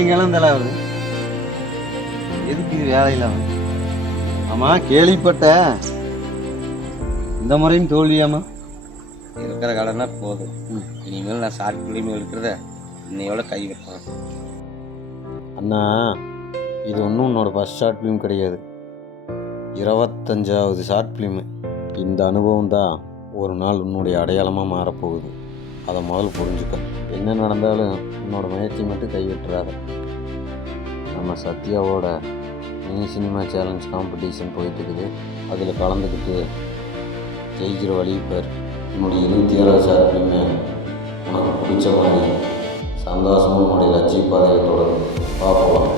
எங்கெல்லாம் தலை வருது? எதுக்கு இது வேலை இல்லாம? ஆமா, கேள்விப்பட்ட இந்த முறையும் தோல்வியாமா? இருக்கிற கடனா போதும். இனிமேல் நான் ஷார்ட் ஃபிலிம் இருக்கிறத இன்னையோட கை வைப்பேன். அண்ணா, இது ஒன்றும் உன்னோட ஃபஸ்ட் ஷார்ட் ஃபிலிம் கிடையாது, 25வது ஷார்ட் ஃபிலிமு. இந்த அனுபவம் தான் ஒரு நாள் உன்னுடைய அடையாளமாக மாறப்போகுது. அதை முதல்ல புரிஞ்சுக்க. என்ன நடந்தாலும் உன்னோட முயற்சி மட்டும் கைவிட்டுறாத. நம்ம சத்யாவோட மினி சினிமா சேலஞ்ச் காம்படிஷன் போயிட்டுருக்குது. அதில் கலந்துக்கிட்டு ஜெயிக்கிற வழி பேர். உன்னுடைய 26வது ஷார்ட் ஃபிலிமை உனக்கு பிடிச்ச மாதிரி சந்தோஷமும் உன்னுடைய லட்சிய பாதையை தொடரும். பார்ப்போம்.